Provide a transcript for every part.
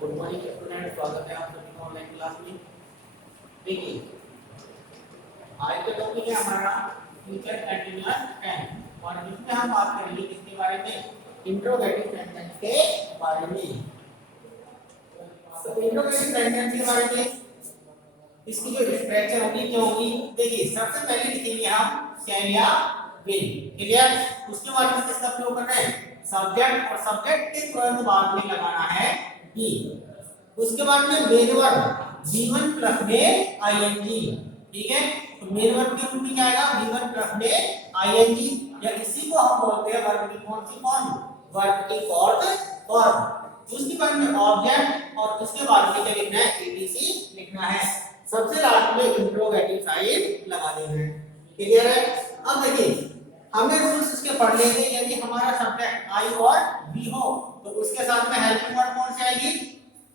Good morning student, स्वागत है आप सभी का ऑनलाइन क्लास में। देखिए, आज का टॉपिक है हमारा फ्यूचर कंटीन्यूअस टेंस और इसमें हम बात करेंगे किसके बारे में, इंट्रोगेटिव सेंटेंस के बारे में। तो इंट्रोगेटिव सेंटेंस के बारे में इसकी जो स्ट्रक्चर होगी क्या होगी, देखिए सबसे पहले लिखेंगे हम शैल या विल। क्लियर? उसके बाद में किसका प्रयोग करना है, सब्जेक्ट, और सब्जेक्ट के तुरंत बाद में लगाना है बी। उसके बाद में मेन वर्ब V1 प्लस में आईएनजी। ठीक है, तो मेन वर्ब के रूप में क्या आएगा, V1 प्लस में आईएनजी, या इसी को हम बोलते हैं वर्ब की कौन सी फॉर्म, वर्ब की फोर्थ फॉर्म। उसके बाद में ऑब्जेक्ट, और उसके बाद में क्या लिखना है, एबीसी लिखना है। सबसे लास्ट में इंट्रोगेटिव साइन लगा देना है। क्लियर है? अब देखिए हमने रूल्स इसके पढ़ लिए थे। यदि हमारा सब्जेक्ट आई और बी हो तो उसके साथ में हेल्पिंग वर्ब कौन सी आएगी,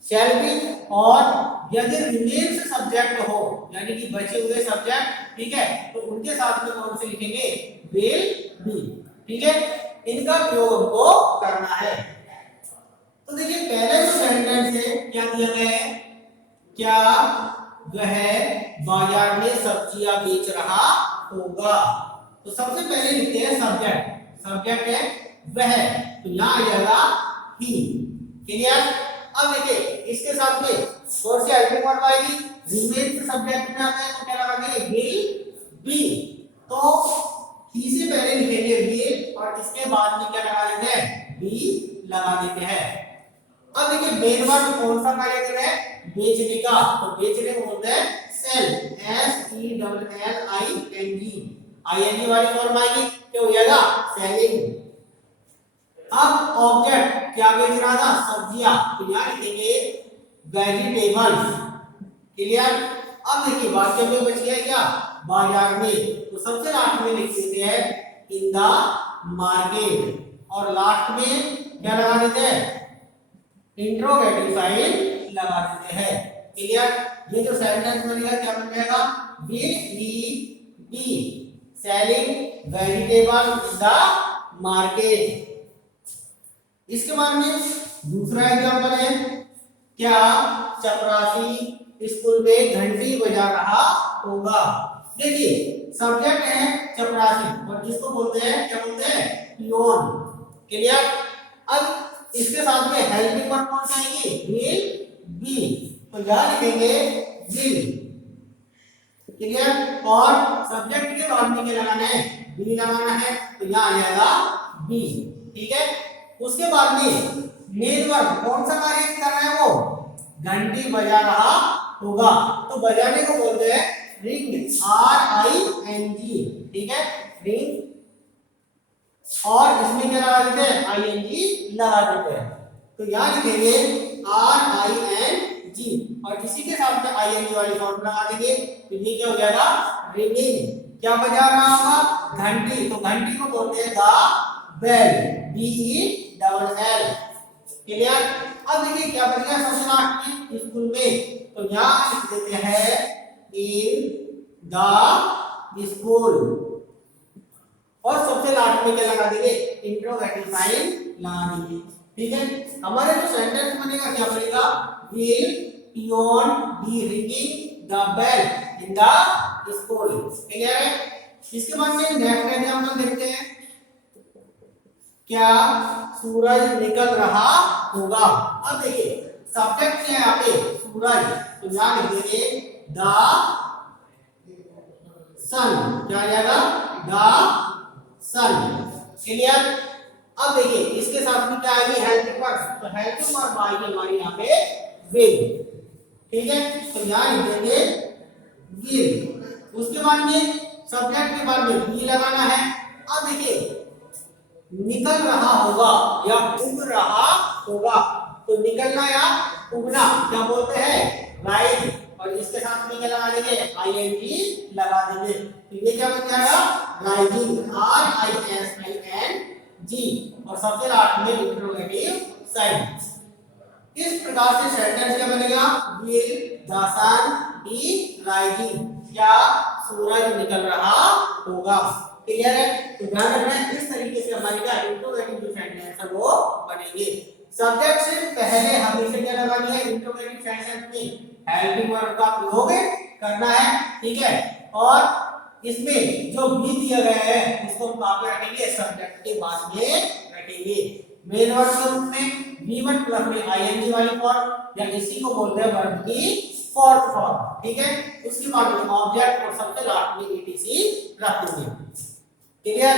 शैल बी। और यदि रिमेन्स सब्जेक्ट हो, यानी कि बचे हुए सब्जेक्ट, ठीक है, तो उनके साथ में कौन से लिखेंगे, विल बी। ठीक है, इनका प्रयोग हमको करना है। तो देखिए पहले जो सेंटेंस है क्या दिया गया है, क्या वह बाजार में सब्जियां बेच रहा होगा। तो सबसे पहले लिखते हैं सब्जेक्ट, सब्जेक्ट है वह, तो यहां आ जाएगा ही। क्लियर? अब देखिए इसके साथ में कौन सी हेल्पिंग वर्ब आएगी, रिमेन सब्जेक्ट में आता है तो क्या लगाएंगे, विल बी। तो ही से पहले लिखेंगे विल और इसके बाद में क्या लगा देते हैं, बी लगा देते हैं। अब देखिए मेन वर्ब कौन सा कार्य कर रहा है, बेचने का, तो बेचने को बोलते हैं sell, S E double L I N G. ING वाली फॉर्म आएगी, क्या हो जाएगा, सेलिंग। अब ऑब्जेक्ट क्या बेच रहा था, सब्जियां, तो यहां लिखेंगे वेजिटेबल्स। क्लियर? अब देखिए वाक्य में बच गया क्या, बाजार में, तो सबसे लास्ट में लिख देते हैं इन द मार्केट, और लास्ट में क्या लगा देते हैं, इंट्रोगेटिव साइन लगा देते हैं। क्लियर? ये जो सेंटेंस बनेगा क्या बन जाएगा, will he be selling vegetable in the market. इसके बाद में दूसरा एग्जांपल है, क्या चपरासी स्कूल में घंटी बजा रहा होगा। देखिए सब्जेक्ट है चपरासी और इसको बोलते हैं, क्या बोलते हैं, पियोन। क्लियर? अब इसके साथ में हेल्पिंग वर्ब कौन सी आएगी, विल बी, तो यहां लिखेंगे विल। क्लियर? और सब्जेक्ट के बाद में क्या लगाना है, बी लगाना है, तो यहां आ जाएगा बी। ठीक है, उसके बाद में मेन वर्ब कौन सा कार्य कर रहा है, वो घंटी बजा रहा होगा, तो बजाने को बोलते हैं ring, R I N G. ठीक है, रिंग, और इसमें क्या लगा देते हैं, आई एन जी लगा देते हैं, तो यहां लिखेंगे आर आई एन जी, और इसी के साथ में आई एन जी वाली फॉर्म लगा देंगे, तो ये क्या हो जाएगा, रिंगिंग। क्या बजा रहा होगा, घंटी, तो घंटी को बोलते हैं the bell, B E double L. Clear? अब देखिए क्या बन गया सबसे लास्ट में, स्कूल में, तो यहां लिख देते हैं इन द स्कूल, और सबसे लास्ट में क्या लगा देंगे, इंट्रोगेटिव साइन लगा देंगे। ठीक है, हमारे जो सेंटेंस बनेगा क्या बनेगा, will peon be ringing the bell in the school. Clear है? इसके बाद में नेक्स्ट एग्जांपल देखते हैं, क्या सूरज निकल रहा होगा। अब देखिए सब्जेक्ट क्या है यहाँ पे, सूरज, तो यहां लिख देंगे द सन, क्या आ जाएगा, द सन। क्लियर? अब देखिए इसके साथ में क्या आएगी, हेल्पिंग वर्ब, तो हेल्पिंग वर्ब आएगी हमारी यहाँ पे विल। ठीक है, तो यहां लिख देंगे विल। उसके बाद में सब्जेक्ट के बाद में बी लगाना है। अब देखिए निकल रहा होगा या उग रहा होगा, तो निकलना या उगना क्या बोलते हैं, राइज, और इसके साथ में क्या लगा देंगे, आईएनजी लगा देंगे, तो ये क्या बन जाएगा, rising, R I S I N G, और सबसे लास्ट में इंट्रोगेटिव साइन। इस प्रकार से सेंटेंस क्या बनेगा, will the sun be rising, क्या सूरज निकल रहा होगा। क्लियर है? तो ध्यान रखना है, इस तरीके से हमारी क्या इंट्रोगेटिव जो सेंटेंस है वो बनेंगे। सब्जेक्ट से पहले हमेशा क्या लगानी है, इंट्रोगेटिव सेंटेंस में हेल्पिंग वर्ब का प्रयोग करना है, ठीक है। और इसमें जो भी दिया गया है उसको हम कहां पे रखेंगे, सब्जेक्ट के बाद में रखेंगे। मेन वर्ब के रूप में V1 प्लस में आईएनजी वाली फॉर्म या इसी को बोलते हैं वर्ब की फोर्थ फॉर्म, ठीक है। उसके बाद में ऑब्जेक्ट और सबसे लास्ट में ईटीसी रख देंगे, क्लियर।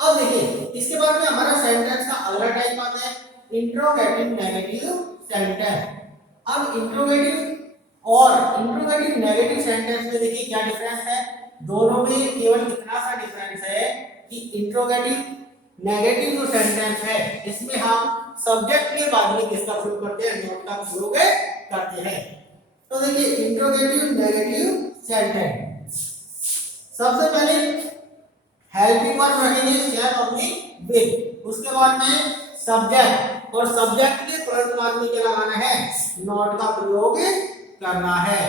अब देखिए इसके बाद में हमारा सेंटेंस का अगला टाइप आता है इंट्रोगेटिव नेगेटिव सेंटेंस। अब इंट्रोगेटिव और इंट्रोगेटिव नेगेटिव सेंटेंस में देखिए क्या डिफरेंस है, दोनों में केवल इतना सा डिफरेंस है कि इंट्रोगेटिव नेगेटिव जो सेंटेंस है इसमें हम सब्जेक्ट के बाद में किसका प्रयोग करते हैं, नॉट का प्रयोग करते हैं। तो देखिए इंट्रोगेटिव नेगेटिव सेंटेंस, सबसे पहले हेल्पिंग वर्ब रखेंगे शैल और विल, उसके बाद में सब्जेक्ट और सब्जेक्ट के तुरंत बाद में क्या लगाना है, नॉट का प्रयोग करना है,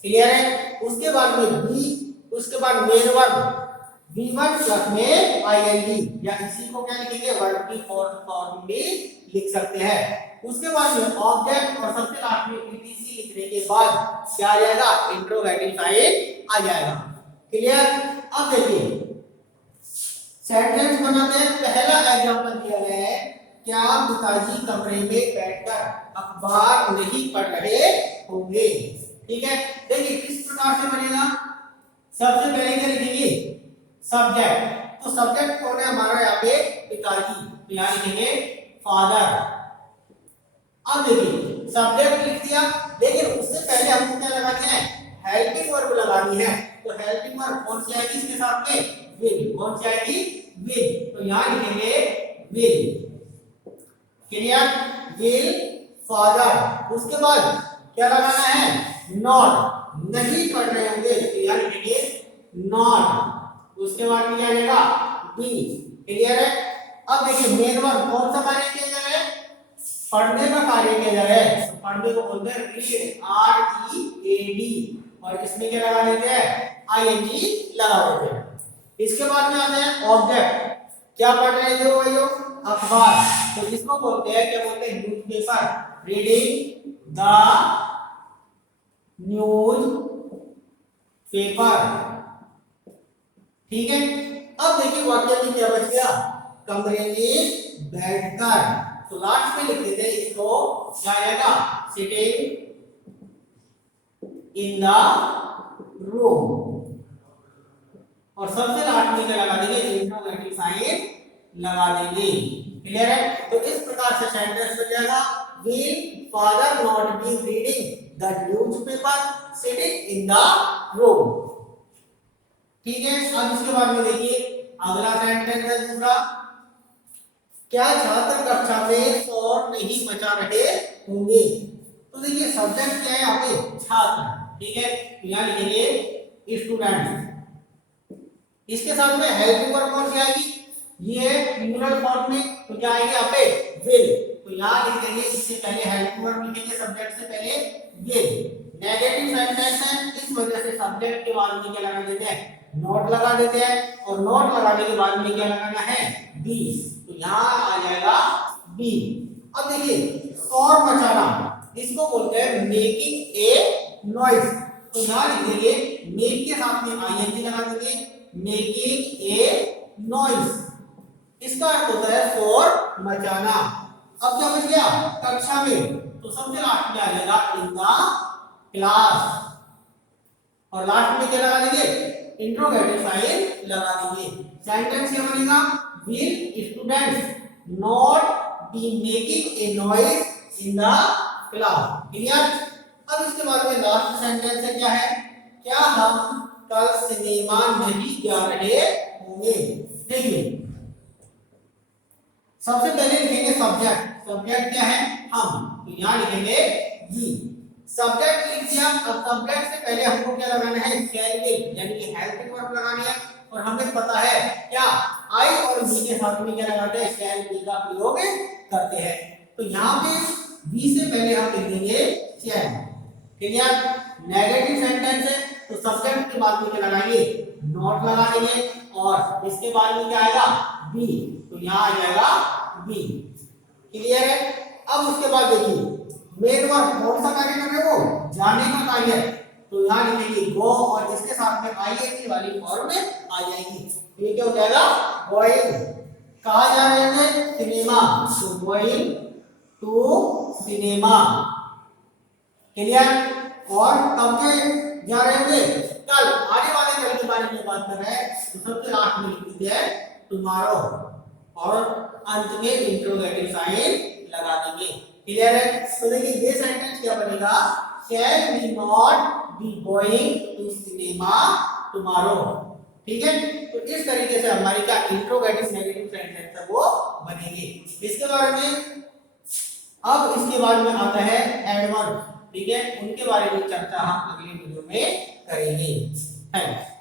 क्लियर है। उसके बाद में बी, उसके बाद मेन वर्ब V1 प्लस में आईएनजी या इसी को क्या लिखेंगे, वर्ब की फोर्थ फॉर्म में लिख सकते हैं। उसके बाद में ऑब्जेक्ट और सबसे लास्ट में ईटीसी लिखने के बाद क्या आ जाएगा, इंट्रोगेटिव साइन आ जाएगा, क्लियर। अब देखिए सेंटेंस बनाते हैं, पहला एग्जांपल दिया गया है, क्या पिताजी कमरे में बैठकर अखबार नहीं पढ़ रहे होंगे, ठीक है। देखिए किस प्रकार से बनेगा, सबसे पहले क्या लिखेंगे, सब्जेक्ट, तो सब्जेक्ट कौन है हमारा यहाँ पे, पिताजी, तो यहाँ लिखेंगे फादर। अब देखिए सब्जेक्ट लिख दिया, लेकिन उससे पहले हमको क्या लगानी है, हेल्पिंग वर्ब लगानी है। तो हेल्पिंग वर्ब कौन सी आएगी इसके साथ में, विल, कौन सी आएगी, विल, तो यहाँ लिखेंगे विल, क्लियर, विल फादर। उसके बाद क्या लगाना है, नॉट, नहीं पढ़ रहे होंगे, तो यहाँ लिखेंगे नॉट। उसके बाद में क्या आएगा, बी, क्लियर है। अब देखिए मेन वर्ब कौन सा कार्य किया जा रहा है, पढ़ने का कार्य किया जा रहा है, तो पढ़ने को बोलते हैं रीड, READ, और इसमें क्या लगा देते हैं, ING लगा देते हैं। इसके बाद में आते हैं ऑब्जेक्ट, क्या पढ़ रहे हो भाइयों, अखबार, तो इसको बोलते हैं, क्या बोलते हैं, newspaper, reading the news paper, ठीक है। अब देखिए वाक्य में क्या बच गया, कमरे में बैठकर, तो लास्ट में लिख देते हैं इसको, क्या आएगा, सिटिंग इन द रूम, और सबसे लास्ट में क्या लगा देंगे, इंट्रोगेटिव साइन लगा देंगे, क्लियर है। तो इस प्रकार से सेंटेंस बन जाएगा, will father not be reading the newspaper sitting in the room, ठीक है। अब इसके बाद में देखिए अगला सेंटेंस है दूसरा, क्या छात्र कक्षा में शोर नहीं मचा रहे होंगे, तो देखिए सब्जेक्ट क्या है यहाँ पे, छात्र, ठीक है, तो यहाँ लिखेंगे स्टूडेंट। इसके साथ में हेल्पिंग वर्ब कौन सी आएगी, ये प्लूरल फॉर्म में, तो क्या आएगी यहाँ पे, विल, तो यहाँ लिख देंगे, इससे पहले हेल्पिंग वर्ब लिखेंगे, सब्जेक्ट से पहले विल। नेगेटिव सेंटेंस है, इस वजह से सब्जेक्ट के बाद में क्या लगा देते हैं, नॉट लगा देते हैं, और नॉट लगाने के बाद में क्या लगाना है, बी, तो यहाँ आ जाएगा बी। अब देखिए शोर मचाना, इसको बोलते हैं मेकिंग ए नॉइज, तो यहाँ लिख देंगे मेक के साथ में आईएनजी लगा देंगे, मेकिंग ए नॉइज, इसका अर्थ होता है शोर मचाना। अब क्या बच गया, कक्षा में, तो सबसे लास्ट में आ जाएगा इन द क्लास, और लास्ट में क्या लगा देंगे, इंट्रोगेटिव साइन लगा देंगे। सेंटेंस क्या बनेगा, will students not be making a noise in the class, clear. अब इसके बाद में लास्ट सेंटेंस है, क्या है, क्या हम कल सिनेमा नहीं जा रहे होंगे। देखिए सबसे पहले लिखेंगे सब्जेक्ट, सब्जेक्ट क्या है, हम, तो यहाँ लिखेंगे वी, सब्जेक्ट लिख दिया। अब सब्जेक्ट से पहले हमको क्या लगाना है, शैल विल, यानी कि हेल्पिंग वर्ब लगानी है, और हमें पता है क्या, आई और बी के साथ में क्या लगाते हैं, शैल विल का प्रयोग करते हैं। तो यहाँ पे बी से पहले हम लिख देंगे शैल, क्लियर। नेगेटिव सेंटेंस है, तो सब्जेक्ट के बाद में क्या लगाएंगे, नॉट लगा देंगे, और इसके बाद में क्या आएगा, बी, तो यहाँ आ जाएगा बी, क्लियर है। अब उसके बाद देखिए मेन वर्ब कौन सा कार्य कर रहे हो, जाने का कार्य, तो यहाँ लिखेंगे गो और इसके साथ में आईएनजी वाली फॉर्म में आ जाएगी। ये क्या हो जाएगा, गोइंग। कहाँ जा रहे हैं, सिनेमा, तो गोइंग टू सिनेमा। क्लियर। और कब के जा रहे होंगे, कल, आने वाले कल के बारे में बात कर रहे हैं, तो सबसे लास्ट में लिख दीजिए टुमारो और अंत में इंट्रोगेटिव साइन लगा देंगे। क्लियर है। तो देखिए ये सेंटेंस क्या बनेगा, shall we not be going to cinema tomorrow. ठीक है। तो इस तरीके से हमारी क्या इंट्रोगेटिव नेगेटिव सेंटेंस है वो बनेंगे। इसके बारे में अब इसके बाद में आता है एडवर्ब। ठीक है, उनके बारे में चर्चा हम अगले वीडियो में करेंगे। थैंक्स।